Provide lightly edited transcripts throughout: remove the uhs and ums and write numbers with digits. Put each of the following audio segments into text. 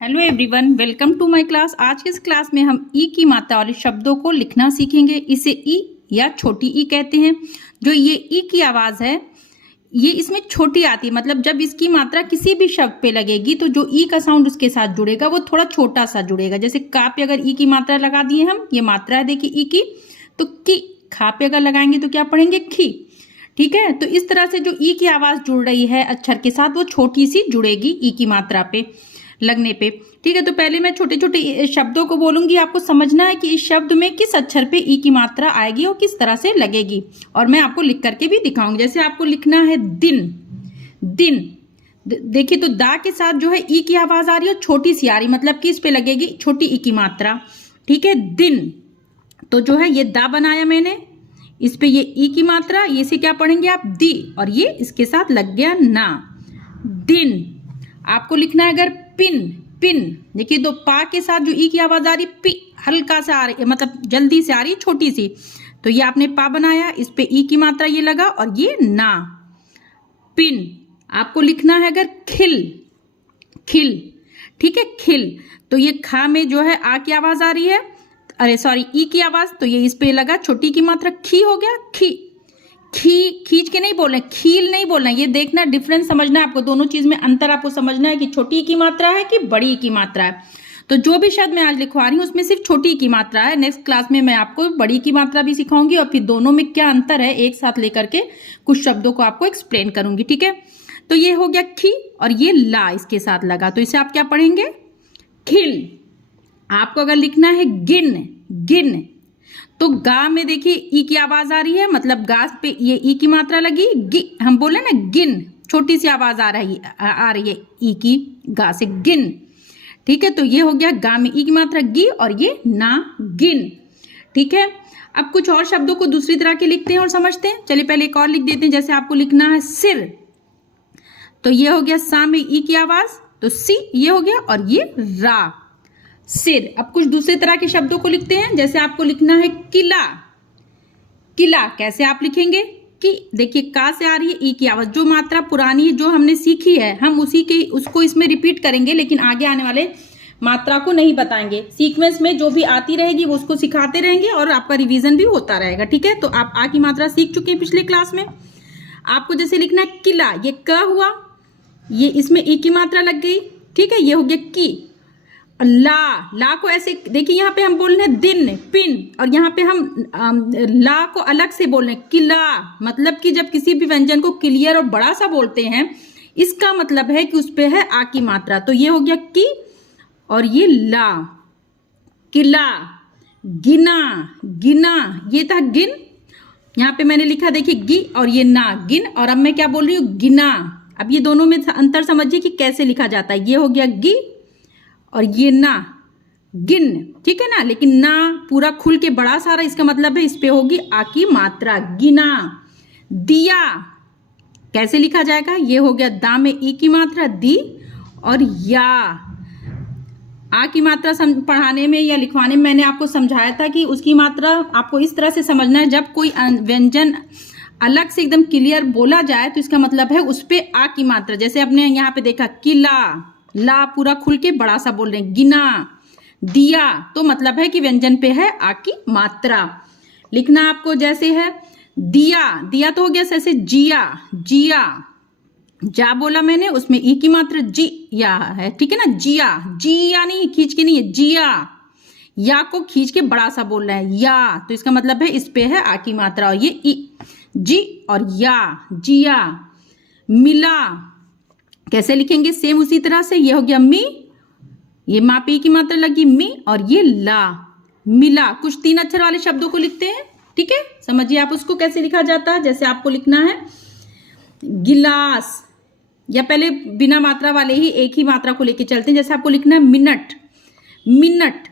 Hello everyone, welcome to my class. आज की इस क्लास में हम ई की मात्रा वाले शब्दों को लिखना सीखेंगे। इसे ई या छोटी ई कहते हैं। जो ये ई की आवाज़ है ये इसमें छोटी आती है, मतलब जब इसकी मात्रा किसी भी शब्द पे लगेगी तो जो ई का साउंड उसके साथ जुड़ेगा वो थोड़ा छोटा सा जुड़ेगा। जैसे का पे अगर ई की मात्रा लगा दिए हम, ये मात्रा है देखिए ई की, तो की। खा पे अगर लगाएंगे तो क्या पढ़ेंगे, खी। ठीक है, तो इस तरह से जो ई की आवाज़ जुड़ रही है अक्षर के साथ वो छोटी सी जुड़ेगी ई की मात्रा पे लगने पे। ठीक है, तो पहले मैं छोटे छोटे शब्दों को बोलूंगी, आपको समझना है कि इस शब्द में किस अक्षर पे ई की मात्रा आएगी और किस तरह से लगेगी, और मैं आपको लिख करके भी दिखाऊंगी। जैसे आपको लिखना है दिन। दिन देखिए, तो दा के साथ जो है ई की आवाज आ रही है और छोटी सी आ रही, मतलब कि इस पे लगेगी छोटी ई की मात्रा। ठीक है, दिन। तो जो है ये दा बनाया मैंने, इस पे ये ई की मात्रा, ये से क्या पढ़ेंगे आप, दी, और ये इसके साथ लग गया ना, दिन। आपको लिखना है अगर पिन। पिन देखिए, तो पा के साथ जो ई की आवाज आ रही, पी हल्का सा आ रही है, मतलब जल्दी से आ रही है, छोटी सी। तो ये आपने पा बनाया, इस पे ई की मात्रा ये लगा और ये ना, पिन। आपको लिखना है अगर खिल। खिल, ठीक है, खिल। तो ये खा में जो है आ की आवाज आ रही है, अरे सॉरी ई की आवाज, तो ये इस पे लगा छोटी की मात्रा, खी हो गया, खी। खी खींच के नहीं बोलना, खील नहीं बोलना, ये देखना, डिफरेंस समझना है आपको, दोनों चीज में अंतर आपको समझना है कि छोटी की मात्रा है कि बड़ी की मात्रा है। तो जो भी शब्द मैं आज लिखवा रही हूँ उसमें सिर्फ छोटी की मात्रा है। नेक्स्ट क्लास में मैं आपको बड़ी की मात्रा भी सिखाऊंगी और फिर दोनों में क्या अंतर है एक साथ लेकर के कुछ शब्दों को आपको एक्सप्लेन करूंगी। ठीक है, तो ये हो गया खी और ये ला इसके साथ लगा, तो इसे आप क्या पढ़ेंगे, खिल। आपको अगर लिखना है गिन। गिन, तो गा में देखिए ई की आवाज आ रही है, मतलब गा पे ये ई की मात्रा लगी, गी हम बोले ना गिन, छोटी सी आवाज आ रही है ई की, गा से गिन। ठीक है, तो ये हो गया गा में ई की मात्रा गी और ये ना, गिन। ठीक है, अब कुछ और शब्दों को दूसरी तरह के लिखते हैं और समझते हैं। चलिए पहले एक और लिख देते हैं। जैसे आपको लिखना है सिर, तो ये हो गया सा में ई की आवाज, तो सी ये हो गया और ये रा, सिर। अब कुछ दूसरे तरह के शब्दों को लिखते हैं। जैसे आपको लिखना है किला। किला कैसे आप लिखेंगे, कि देखिए का से आ रही है ई की आवाज, जो मात्रा पुरानी है जो हमने सीखी है हम उसी के उसको इसमें रिपीट करेंगे, लेकिन आगे आने वाले मात्रा को नहीं बताएंगे। सीक्वेंस में जो भी आती रहेगी वो उसको सिखाते रहेंगे और आपका रिवीजन भी होता रहेगा। ठीक है, तो आप आ की मात्रा सीख चुके हैं पिछले क्लास में। आपको जैसे लिखना है किला, ये क हुआ, ये इसमें ई की मात्रा लग गई। ठीक है, ये हो गया की। ला, ला को ऐसे देखिए, यहाँ पे हम बोल रहे हैं दिन, पिन, और यहाँ पे हम ला को अलग से बोल रहे हैं किला, मतलब कि जब किसी भी व्यंजन को क्लियर और बड़ा सा बोलते हैं इसका मतलब है कि उस पे है आ की मात्रा। तो ये हो गया की और ये ला, किला। गिना। गिना, ये था गिन, यहाँ पे मैंने लिखा देखिए गी और ये ना, गिन। और अब मैं क्या बोल रही हूँ, गिना। अब ये दोनों में अंतर समझिए कि कैसे लिखा जाता है। ये हो गया गी और ये ना, गिन। ठीक है ना, लेकिन ना पूरा खुल के बड़ा सारा, इसका मतलब है इस पे होगी आ की मात्रा, गिना। दिया कैसे लिखा जाएगा, ये हो गया दा में ई की मात्रा, दी, और या। आ की मात्रा पढ़ाने में या लिखवाने में मैंने आपको समझाया था कि उसकी मात्रा आपको इस तरह से समझना है, जब कोई व्यंजन अलग से एकदम क्लियर बोला जाए तो इसका मतलब है उस पे आ की मात्रा। जैसे आपने यहाँ पे देखा किला, ला पूरा खुल के बड़ा सा बोल रहे हैं, गिना। दिया, तो मतलब है कि व्यंजन पे है आ की मात्रा। लिखना आपको जैसे है दिया, दिया तो हो गया जैसे जिया। जिया, जा बोला मैंने, उसमें ई की मात्रा जी या है। ठीक है ना, जिया, जिया नहीं, खींच के नहीं है, जिया। या को खींच के बड़ा सा बोल रहा है, या, तो इसका मतलब है इस पे है आ की मात्रा और ये ई, जी और या, जिया। मिला कैसे लिखेंगे, सेम उसी तरह से, ये हो गया मी, ये मा पे की मात्रा लगी, मी, और ये ला, मिला। कुछ 3 अक्षर वाले शब्दों को लिखते हैं। ठीक है, समझिए आप उसको कैसे लिखा जाता है। जैसे आपको लिखना है गिलास, या पहले बिना मात्रा वाले ही एक ही मात्रा को लेके चलते हैं। जैसे आपको लिखना है मिनट। मिनट,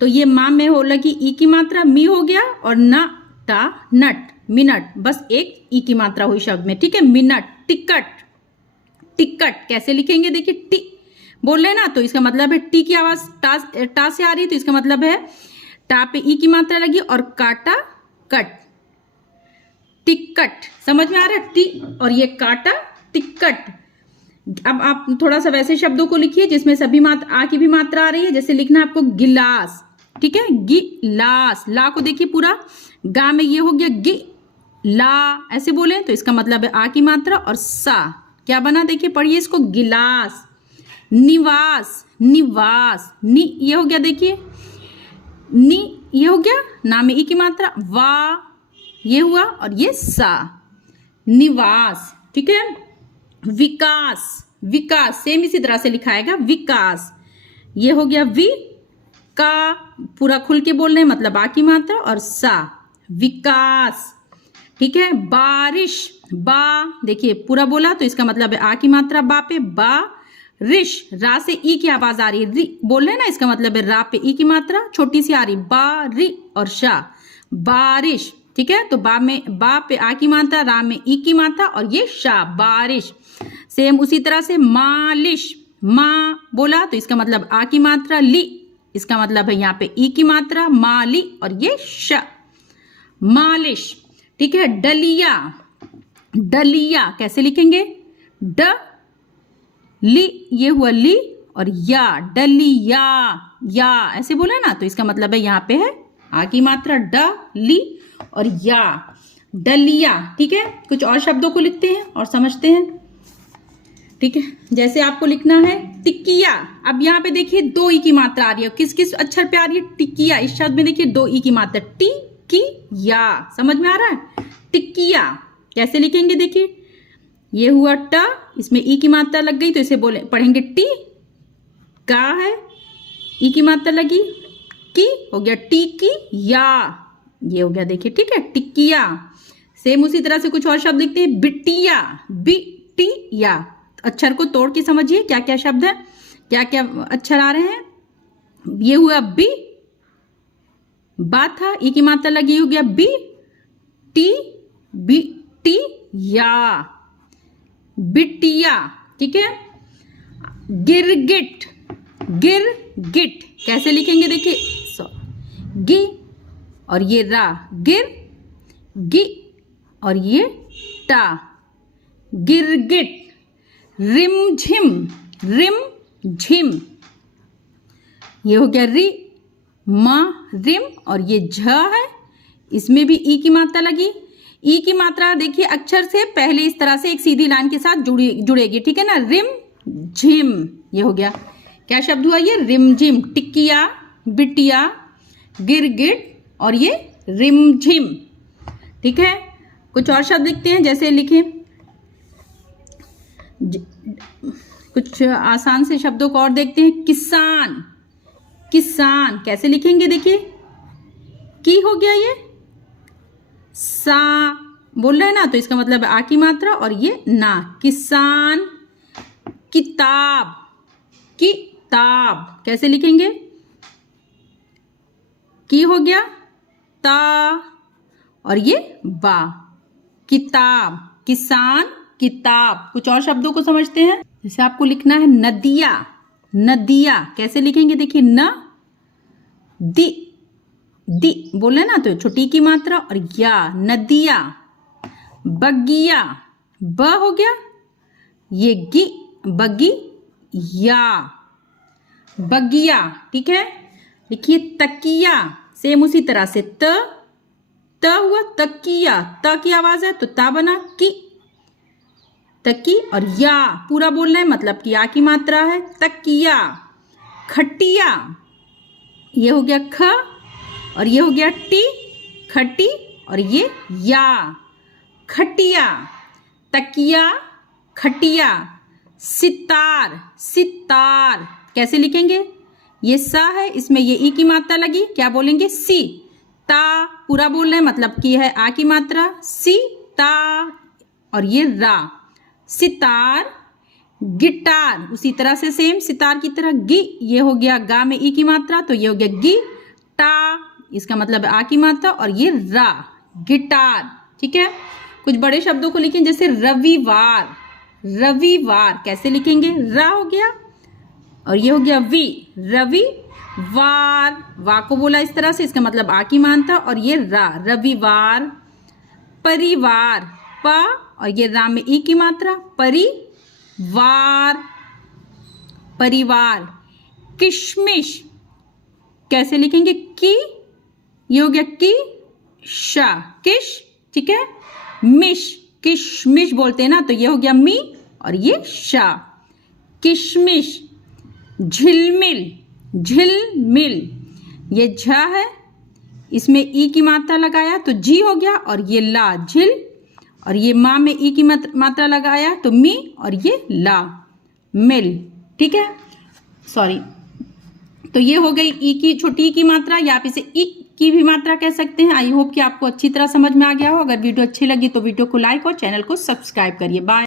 तो ये मा में हो लगी ई की मात्रा, मी हो गया, और ना टा नट, मिनट, बस एक ई की मात्रा हुई शब्द में। ठीक है, मिनट। टिकट। टिकट कैसे लिखेंगे, देखिए टी बोल रहे हैं ना, तो इसका मतलब है टी की आवाज टा से आ रही है, तो इसका मतलब है टा पे ई की मात्रा लगी और काटा कट, टिकट। समझ में आ रहा है, टी और ये काटा, टिकट। अब आप थोड़ा सा वैसे शब्दों को लिखिए जिसमें सभी आ की भी मात्रा आ रही है। जैसे लिखना है आपको गिलास, ठीक है, गिलास। ला को देखिए पूरा, गा में ये हो गया गि ला, ऐसे बोले तो इसका मतलब है आ की मात्रा। और सा क्या बना, देखिए पढ़िए इसको, गिलास। निवास, निवास, नि ये हो गया, देखिए नि ये हो गया, ना में ई की मात्रा, वा ये हुआ और ये सा, निवास, ठीक है। विकास, विकास सेम इसी तरह से लिखाएगा, विकास। ये हो गया वि का, पूरा खुल के बोल रहे हैं मतलब आ की मात्रा, और सा, विकास, ठीक है। बारिश, बा देखिए पूरा बोला तो इसका मतलब है आ की मात्रा बा पे, बा रिश, रा से ई की आवाज आ रही है, री बोल रहे हैं ना, इसका मतलब है रा पे ई की मात्रा छोटी सी आ रही, बा री और शा, बारिश, ठीक है। तो बा में बा पे आ की मात्रा, रा में ई की मात्रा और ये शा, बारिश। सेम उसी तरह से मालिश, माँ बोला तो इसका मतलब आ की मात्रा, ली इसका मतलब है यहाँ पे ई की मात्रा, माली और ये श, मालिश, ठीक है। डलिया, डलिया कैसे लिखेंगे, ड ली ये हुआ ली और या, डलिया, या ऐसे बोला ना तो इसका मतलब है यहाँ पे है आ की मात्रा, ड ली और या, डलिया, ठीक है। कुछ और शब्दों को लिखते हैं और समझते हैं, ठीक है। जैसे आपको लिखना है टिकिया। अब यहाँ पे देखिए दो ई की मात्रा आ रही है, किस किस अक्षर पे आ रही है, टिकिया। इस शब्द में देखिए दो ई की मात्रा, टी की या, समझ में आ रहा है। टिकिया कैसे लिखेंगे, देखिए ये हुआ ट, इसमें ई की मात्रा लग गई तो इसे बोले पढ़ेंगे टी, का है ई की मात्रा लगी, की हो गया टी की या, ये हो गया देखिए, ठीक है, टिकिया। सेम उसी तरह से कुछ और शब्द लिखते हैं, बिटिया, बिटिया। अक्षर को तोड़ के समझिए क्या क्या शब्द है, क्या क्या अक्षर आ रहे हैं। ये हुआ बी, बा था ई की मात्रा लगी, हो गया बी टी, बी टी या, बिटिया, ठीक है। गिरगिट, गिरगिट कैसे लिखेंगे, देखिए गी और ये रा, गिर गी और ये टा, गिरगिट। रिमझिम, रिम झिम, ये हो गया री, मा रिम और ये झ है, इसमें भी ई की मात्रा लगी। ई की मात्रा देखिए अक्षर से पहले इस तरह से एक सीधी लाइन के साथ जुड़ेगी, ठीक है ना, रिम झिम, ये हो गया क्या शब्द हुआ, ये रिमझिम। टिकिया, बिटिया, गिरगिट और ये रिमझिम, ठीक है। कुछ और शब्द लिखते हैं, जैसे लिखें कुछ आसान से शब्दों को और देखते हैं। किसान, किसान कैसे लिखेंगे, देखिए की हो गया, ये सा बोल रहे हैं ना तो इसका मतलब है आ की मात्रा और ये ना, किसान। किताब, किताब कैसे लिखेंगे, की हो गया ता और ये बा, किताब, किसान, किताब। कुछ और शब्दों को समझते हैं, जैसे आपको लिखना है नदिया, नदिया कैसे लिखेंगे, देखिए न दी, दी बोले ना तो छोटी की मात्रा और या, नदिया। बगिया, ब हो गया ये गी, बगी या, बगिया, ठीक है। लिखिए तकिया, सेम उसी तरह से त हुआ तकिया, त की आवाज है तो ता बना की, तकी और या पूरा बोलना है मतलब कि या की मात्रा है, तकिया। खटिया, ये हो गया ख और ये हो गया टी, खटी और ये या, खटिया। तकिया, खटिया। सितार, सितार कैसे लिखेंगे, ये सा है, इसमें ये ई की मात्रा लगी, क्या बोलेंगे सी, ता पूरा बोल रहे हैं मतलब कि है आ की मात्रा, सी ता और ये रा, सितार। गिटार उसी तरह से सेम सितार की तरह, गी ये हो गया गा में ई की मात्रा तो ये हो गया गी, टा इसका मतलब है आ की मात्रा और ये रा, गिटार, ठीक है। कुछ बड़े शब्दों को लिखें, जैसे रविवार, रविवार कैसे लिखेंगे, रा हो गया और ये हो गया वी, रवि वार, वा को बोला इस तरह से, इसका मतलब आ की मात्रा और ये रा, रविवार। परिवार, पा और ये रा में ई की मात्रा, परी वार परिवार। किशमिश कैसे लिखेंगे? की, ये हो गया की शा, किश, ठीक है। मिश, किशमिश बोलते हैं ना, तो ये हो गया मी और ये शा, किशमिश। झिलमिल, झिलमिल, ये झ है, इसमें ई की मात्रा लगाया तो जी हो गया और ये ला, झिल, और ये माँ में ई की मात्रा लगाया तो मी और ये ला, मिल, ठीक है। सॉरी, तो ये हो गई ई की, छोटी ई की मात्रा, या आप इसे ई की भी मात्रा कह सकते हैं। आई होप कि आपको अच्छी तरह समझ में आ गया हो। अगर वीडियो अच्छी लगी तो वीडियो को लाइक और चैनल को सब्सक्राइब करिए। बाय।